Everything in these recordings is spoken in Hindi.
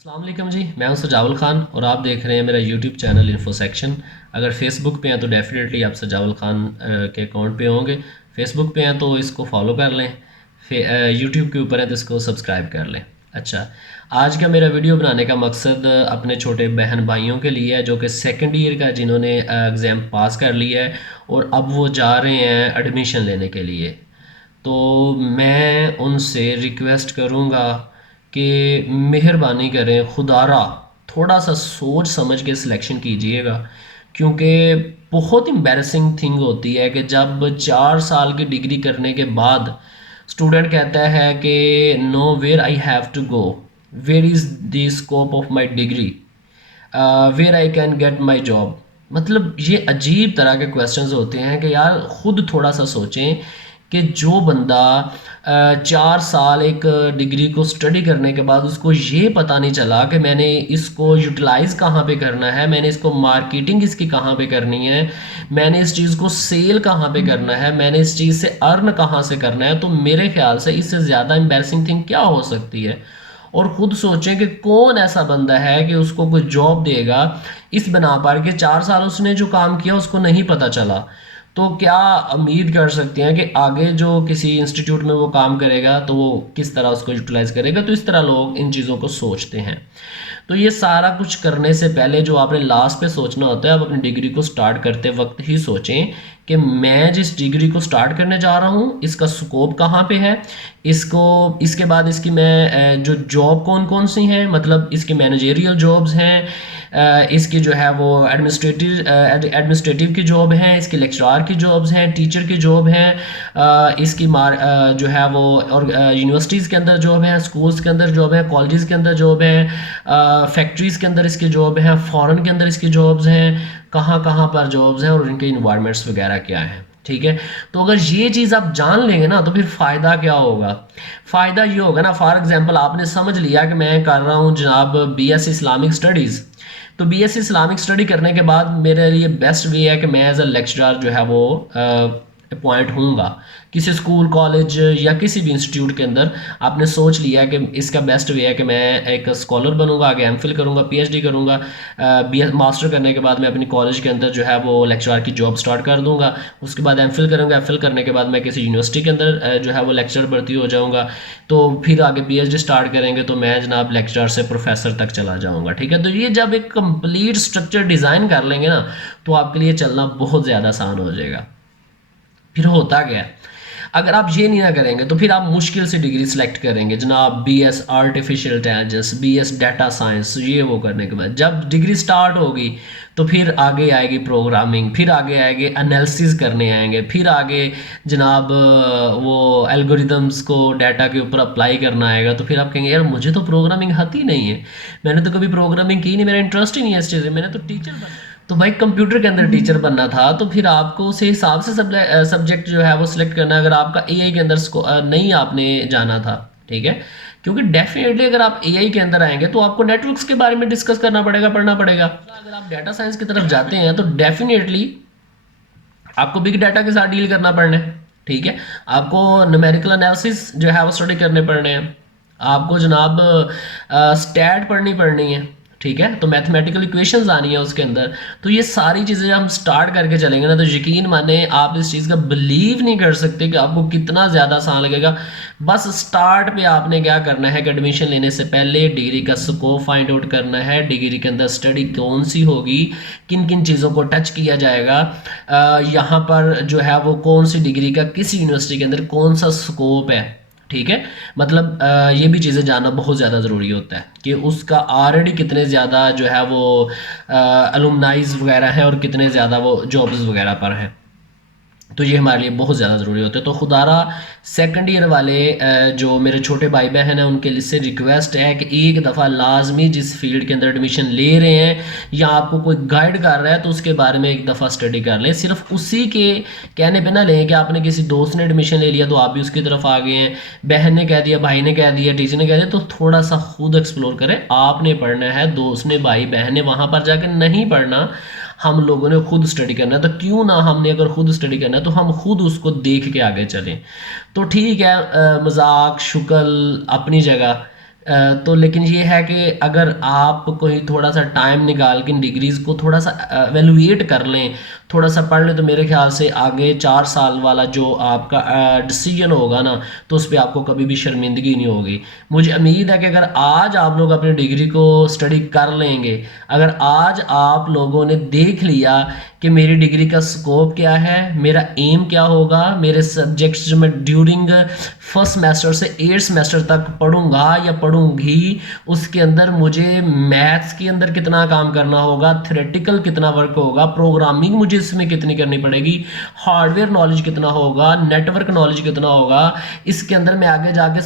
अस्सलाम वालेकुम जी, मैं हूं सजावल ख़ान और आप देख रहे हैं मेरा यूट्यूब चैनल इन्फो सेक्शन। अगर फेसबुक पे हैं तो डेफिनेटली आप सजावल ख़ान के अकाउंट पे होंगे। फेसबुक पे हैं तो इसको फॉलो कर लें, यूट्यूब के ऊपर है तो इसको सब्सक्राइब कर लें। अच्छा, आज का मेरा वीडियो बनाने का मकसद अपने छोटे बहन भाइयों के लिए है जो कि सेकेंड ईयर का, जिन्होंने एग्ज़ाम पास कर लिया है और अब वो जा रहे हैं एडमिशन लेने के लिए। तो मैं उनसे रिक्वेस्ट करूँगा कि मेहरबानी करें, खुदारा थोड़ा सा सोच समझ के सिलेक्शन कीजिएगा, क्योंकि बहुत एम्बैरसिंग थिंग होती है कि जब 4 साल की डिग्री करने के बाद स्टूडेंट कहता है कि no where I have to go, where is the scope of my degree, where I can get my job. मतलब ये अजीब तरह के क्वेश्चंस होते हैं कि यार खुद थोड़ा सा सोचें कि जो बंदा 4 साल एक डिग्री को स्टडी करने के बाद उसको ये पता नहीं चला कि मैंने इसको यूटिलाइज़ कहाँ पे करना है, मैंने इसको मार्केटिंग इसकी कहाँ पे करनी है, मैंने इस चीज़ को सेल कहाँ पे करना है, मैंने इस चीज़ से अर्न कहाँ से करना है, तो मेरे ख्याल से इससे ज़्यादा एम्बैरसिंग थिंग क्या हो सकती है। और ख़ुद सोचें कि कौन ऐसा बंदा है कि उसको कोई जॉब देगा इस बना पर के 4 साल उसने जो काम किया उसको नहीं पता चला। तो क्या उम्मीद कर सकते हैं कि आगे जो किसी इंस्टीट्यूट में वो काम करेगा तो वो किस तरह उसको यूटिलाइज़ करेगा। तो इस तरह लोग इन चीज़ों को सोचते हैं। तो ये सारा कुछ करने से पहले जो आपने लास्ट पे सोचना होता है, आप अपनी डिग्री को स्टार्ट करते वक्त ही सोचें कि मैं जिस डिग्री को स्टार्ट करने जा रहा हूँ इसका स्कोप कहाँ पे है, इसको इसके बाद इसकी मैं जो जॉब कौन कौन सी हैं, मतलब इसकी मैनेजरियल जॉब्स हैं, इसकी जो है वो एडमिनिस्ट्रेटिव की जॉब हैं, इसकी लेक्चरार की जॉब्स हैं, टीचर की जॉब हैं, इसकी जो है वो और यूनिवर्सिटीज़ के अंदर जॉब है, स्कूल्स के अंदर जॉब है, कॉलेजेस के अंदर जॉब है, फैक्ट्रीज़ के अंदर इसकी जॉब है, फ़ॉरेन के अंदर इसकी जॉब्स हैं, कहाँ कहाँ पर जॉब्स हैं और इनके इन्वायरमेंट्स वगैरह क्या हैं। ठीक है, तो अगर ये चीज़ आप जान लेंगे ना तो फिर फ़ायदा क्या होगा। फ़ायदा ये होगा ना, फॉर एग्जांपल आपने समझ लिया कि मैं कर रहा हूँ जनाब बीएससी इस्लामिक स्टडीज़, तो बीएससी इस्लामिक स्टडी करने के बाद मेरे लिए बेस्ट वे है कि मैं एज अ लेक्चरर जो है वो अपॉइंट होऊंगा किसी स्कूल कॉलेज या किसी भी इंस्टीट्यूट के अंदर। आपने सोच लिया कि इसका बेस्ट वे है कि मैं एक स्कॉलर बनूंगा, आगे एमफिल करूंगा, पीएचडी करूंगा, मास्टर करने के बाद मैं अपनी कॉलेज के अंदर जो है वो लेक्चरर की जॉब स्टार्ट कर दूंगा। उसके बाद एमफिल करूंगा, एमफिल करने के बाद मैं किसी यूनिवर्सिटी के अंदर जो है वो लेक्चरर भर्ती हो जाऊँगा। तो फिर आगे पीएचडी स्टार्ट करेंगे तो मैं जनाब लेक्चरर से प्रोफेसर तक चला जाऊँगा। ठीक है, तो ये जब एक कंप्लीट स्ट्रक्चर डिज़ाइन कर लेंगे ना तो आपके लिए चलना बहुत ज़्यादा आसान हो जाएगा। फिर होता क्या है, अगर आप ये नहीं ना करेंगे तो फिर आप मुश्किल से डिग्री सेलेक्ट करेंगे जनाब, BS artificial intelligence, BS data science, ये वो करने के बाद जब डिग्री स्टार्ट होगी तो फिर आगे आएगी प्रोग्रामिंग, फिर आगे आएंगे एनालिसिस करने आएंगे, फिर आगे जनाब वो एल्गोरिदम्स को डाटा के ऊपर अप्लाई करना आएगा। तो फिर आप कहेंगे यार मुझे तो प्रोग्रामिंग आती नहीं है, मैंने तो कभी प्रोग्रामिंग की नहीं, मेरा इंटरेस्ट ही नहीं है इस चीज़ में, मैंने तो टीचर बनना। तो भाई कंप्यूटर के अंदर टीचर बनना था तो फिर आपको उस हिसाब से सब्जेक्ट जो है वो सिलेक्ट करना है। अगर आपका एआई के अंदर नहीं आपने जाना था, ठीक है, क्योंकि डेफिनेटली अगर आप एआई के अंदर आएंगे तो आपको नेटवर्क्स के बारे में डिस्कस करना पड़ेगा, पढ़ना पड़ेगा। अगर आप डाटा साइंस की तरफ जाते हैं तो डेफिनेटली आपको बिग डाटा के साथ डील करना पड़ना है। ठीक है, आपको न्यूमेरिकल एनालिसिस जो है वो स्टडी करने पड़ने हैं, आपको जनाब स्टैट पढ़नी है। ठीक है, तो मैथमेटिकल इक्वेशंस आनी है उसके अंदर। तो ये सारी चीज़ें हम स्टार्ट करके चलेंगे ना तो यकीन माने आप इस चीज़ का बिलीव नहीं कर सकते कि आपको कितना ज़्यादा आसान लगेगा। बस स्टार्ट पे आपने क्या करना है कि एडमिशन लेने से पहले डिग्री का स्कोप फाइंड आउट करना है, डिग्री के अंदर स्टडी कौन सी होगी, किन किन चीज़ों को टच किया जाएगा, यहाँ पर जो है वो कौन सी डिग्री का किस यूनिवर्सिटी के अंदर कौन सा स्कोप है। ठीक है, मतलब ये भी चीज़ें जानना बहुत ज़्यादा ज़रूरी होता है कि उसका ऑलरेडी कितने ज़्यादा जो है वो अलुमनाइज वगैरह हैं और कितने ज़्यादा वो जॉब्स वगैरह पर हैं। तो ये हमारे लिए बहुत ज़्यादा ज़रूरी होता है। तो खुदारा सेकंड ईयर वाले जो मेरे छोटे भाई बहन हैं उनके लिए से रिक्वेस्ट है कि एक दफ़ा लाजमी जिस फील्ड के अंदर एडमिशन ले रहे हैं या आपको कोई गाइड कर रहा है तो उसके बारे में एक दफ़ा स्टडी कर लें। सिर्फ उसी के कहने पे ना लें कि आपने किसी दोस्त ने एडमिशन ले लिया तो आप भी उसकी तरफ आ गए हैं, बहन ने कह दिया, भाई ने कह दिया, टीचर ने कह दिया, तो थोड़ा सा खुद एक्सप्लोर करें। आपने पढ़ना है, दोस्त ने, भाई बहन ने वहाँ पर जाकर नहीं पढ़ना, हम लोगों ने खुद स्टडी करना है। तो क्यों ना हमने अगर खुद स्टडी करना है तो हम खुद उसको देख के आगे चलें। तो ठीक है, मजाक शुक्ल अपनी जगह, तो लेकिन ये है कि अगर आप कोई थोड़ा सा टाइम निकाल के इन डिग्रीज़ को थोड़ा सा एवेलुएट कर लें, थोड़ा सा पढ़ लें, तो मेरे ख्याल से आगे 4 साल वाला जो आपका डिसीजन होगा ना, तो उस पर आपको कभी भी शर्मिंदगी नहीं होगी। मुझे उम्मीद है कि अगर आज आप लोग अपनी डिग्री को स्टडी कर लेंगे, अगर आज आप लोगों ने देख लिया कि मेरी डिग्री का स्कोप क्या है, मेरा एम क्या होगा, मेरे सब्जेक्ट्स जो मैं ड्यूरिंग फर्स्ट सेमेस्टर से 8th सेमेस्टर तक पढ़ूंगा या पढ़ूंगी, उसके अंदर मुझे मैथ्स के अंदर कितना काम करना होगा, थ्योरेटिकल कितना वर्क होगा, प्रोग्रामिंग मुझे इसमें कितनी करनी पड़ेगी, हार्डवेयर नॉलेज कितना होगा, नेटवर्क नॉलेज कितना होगा, इसके अंदर मैं आगे जाके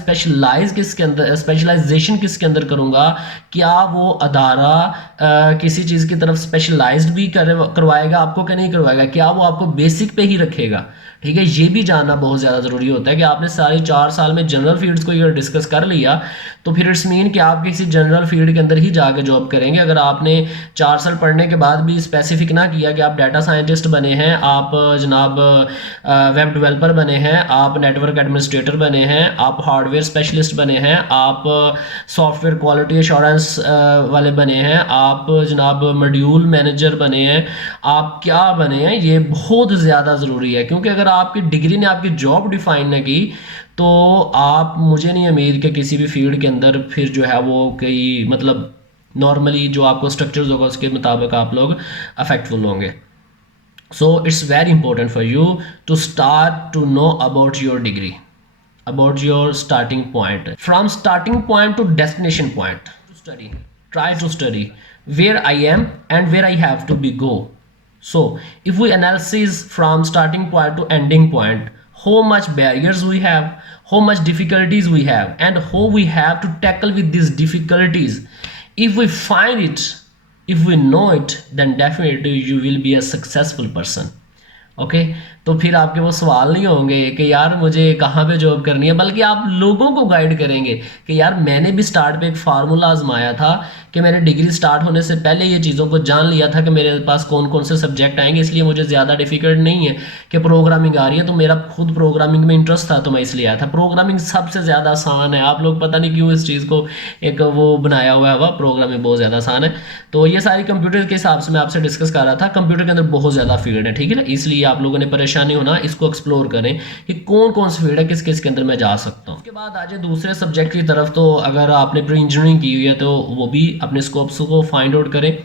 स्पेशलाइजेशन किसके अंदर करूंगा, क्या वो अदारा किसी चीज़ की तरफ स्पेशलाइज्ड भी करवाएगा आपको कि नहीं करवाएगा, क्या वो आपको बेसिक पे ही रखेगा। ठीक है, ये भी जानना बहुत ज़्यादा ज़रूरी होता है कि आपने सारे 4 साल में जनरल फील्ड्स को अगर डिस्कस कर लिया, तो फिर इट्स मीन कि आप किसी जनरल फील्ड के अंदर ही जाके जॉब करेंगे। अगर आपने 4 साल पढ़ने के बाद भी स्पेसिफिक ना किया कि आप डाटा साइंटिस्ट बने हैं, आप जनाब वेब डेवलपर बने हैं, आप नेटवर्क एडमिनिस्ट्रेटर बने हैं, आप हार्डवेयर स्पेशलिस्ट बने हैं, आप सॉफ्टवेयर क्वालिटी एश्योरेंस वाले बने हैं, आप जनाब मॉड्यूल मैनेजर बने हैं, आप क्या बने हैं, ये बहुत ज़्यादा ज़रूरी है। क्योंकि अगर आपकी डिग्री ने आपकी जॉब डिफाइन न की, तो आप, मुझे नहीं उम्मीद कि किसी भी फील्ड के अंदर फिर जो है वो कई मतलब नॉर्मली जो आपको स्ट्रक्चर्स होगा उसके मुताबिक आप लोग अफेक्टफुल होंगे। So it's very important for you to start to know about your degree, about your starting point, from starting point to destination point. To study, try to study where I am and where I have to be go. So if we analyze from starting point to ending point, how much barriers we have, how much difficulties we have, and how we have to tackle with these difficulties, if we find it, if we know it, then definitely you will be a successful person. Okay तो फिर आपके वो सवाल नहीं होंगे कि यार मुझे कहाँ पे जॉब करनी है, बल्कि आप लोगों को गाइड करेंगे कि यार मैंने भी स्टार्ट पे एक फार्मूला आजमाया था कि मैंने डिग्री स्टार्ट होने से पहले ये चीज़ों को जान लिया था कि मेरे पास कौन कौन से सब्जेक्ट आएंगे, इसलिए मुझे ज़्यादा डिफिकल्ट नहीं है कि प्रोग्रामिंग आ रही है, तो मेरा खुद प्रोग्रामिंग में इंटरेस्ट था तो मैं इसलिए आया था। प्रोग्रामिंग सबसे ज़्यादा आसान है, आप लोग पता नहीं क्यों इस चीज़ को एक वो बनाया हुआ है, वह प्रोग्रामिंग बहुत ज़्यादा आसान है। तो ये सारी कंप्यूटर के हिसाब से मैं आपसे डिस्कस कर रहा था, कंप्यूटर के अंदर बहुत ज़्यादा फील्ड है, ठीक है ना, इसलिए आप लोगों ने परेशानी होना, इसको एक्सप्लोर करें कि कौन कौन सी फील्ड है, किस किस के अंदर मैं जा सकता हूँ। उसके बाद आ जाए दूसरे सब्जेक्ट की तरफ, तो अगर आपने प्री इंजीनियरिंग की हुई है तो वो भी अपने स्कोप्स को फाइंड आउट करें।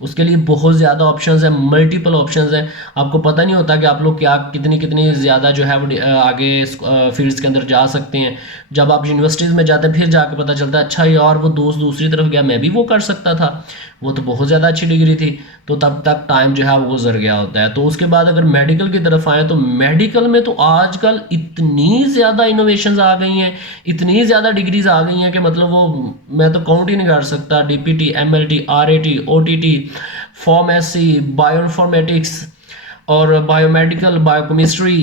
उसके लिए बहुत ज़्यादा ऑप्शंस हैं, मल्टीपल ऑप्शंस हैं, आपको पता नहीं होता कि आप लोग क्या कितनी कितनी ज़्यादा जो है वो आगे फील्ड्स के अंदर जा सकते हैं। जब आप यूनिवर्सिटीज़ में जाते हैं फिर जाके पता चलता है अच्छा यार वो दोस्त दूसरी तरफ गया, मैं भी वो कर सकता था, वो तो बहुत ज़्यादा अच्छी डिग्री थी, तो तब तक टाइम जो है वो गुजर गया होता है। तो उसके बाद अगर मेडिकल की तरफ आए, तो मेडिकल में तो आजकल इतनी ज़्यादा इनोवेशंस आ गई हैं, इतनी ज़्यादा डिग्रीज आ गई हैं कि मतलब वो मैं तो काउंट ही नहीं कर सकता। DPT, MLT, RAT, OTT, pharmacy, bioinformatics और बायोमेडिकल, बायोकेमिस्ट्री,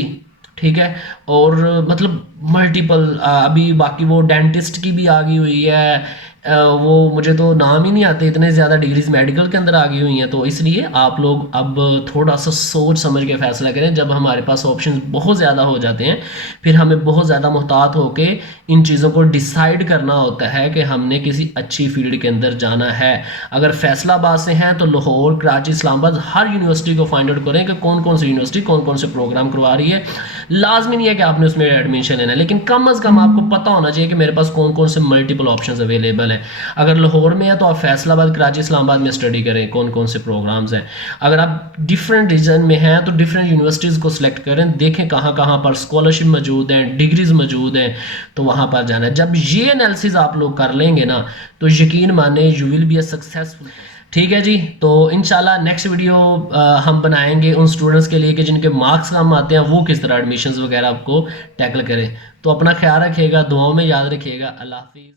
ठीक है, और मतलब मल्टीपल अभी बाकी वो डेंटिस्ट की भी आ गई हुई है, वो मुझे तो नाम ही नहीं आते, इतने ज़्यादा डिग्रीज मेडिकल के अंदर आ गई हुई हैं। तो इसलिए आप लोग अब थोड़ा सा सोच समझ के फैसला करें। जब हमारे पास ऑप्शंस बहुत ज़्यादा हो जाते हैं, फिर हमें बहुत ज़्यादा मुहतात होके इन चीज़ों को डिसाइड करना होता है कि हमने किसी अच्छी फील्ड के अंदर जाना है। अगर फैसलाबाद से हैं तो लाहौर, कराची, इस्लामाबाद, हर यूनिवर्सिटी को फाइंड आउट करें कि कौन कौन सी यूनिवर्सिटी कौन कौन से प्रोग्राम करवा रही है। लाजमी नहीं है कि आपने उसमें एडमिशन लेना है, लेकिन कम अज़ कम आपको पता होना चाहिए कि मेरे पास कौन कौन से मल्टीपल ऑप्शंस अवेलेबल है। अगर लाहौर में है तो आप फैसलाबाद, कराची, इस्लामाबाद में स्टडी करें कौन कौन से प्रोग्राम्स हैं। अगर आप डिफरेंट रीजन में हैं तो डिफरेंट यूनिवर्सिटीज़ को सिलेक्ट करें, देखें कहाँ कहाँ पर स्कॉलरशिप मौजूद हैं, डिग्रीज मौजूद हैं, तो वहाँ पर जाना है। जब ये एनालिसिस आप लोग कर लेंगे ना, तो यकीन माने you will be a successful. ठीक है जी, तो इंशाल्लाह नेक्स्ट वीडियो हम बनाएंगे उन स्टूडेंट्स के लिए कि जिनके मार्क्स कम आते हैं, वो किस तरह एडमिशन्स वगैरह आपको टैकल करें। तो अपना ख्याल रखिएगा, दुआओं में याद रखिएगा। अल्लाह हाफिज़।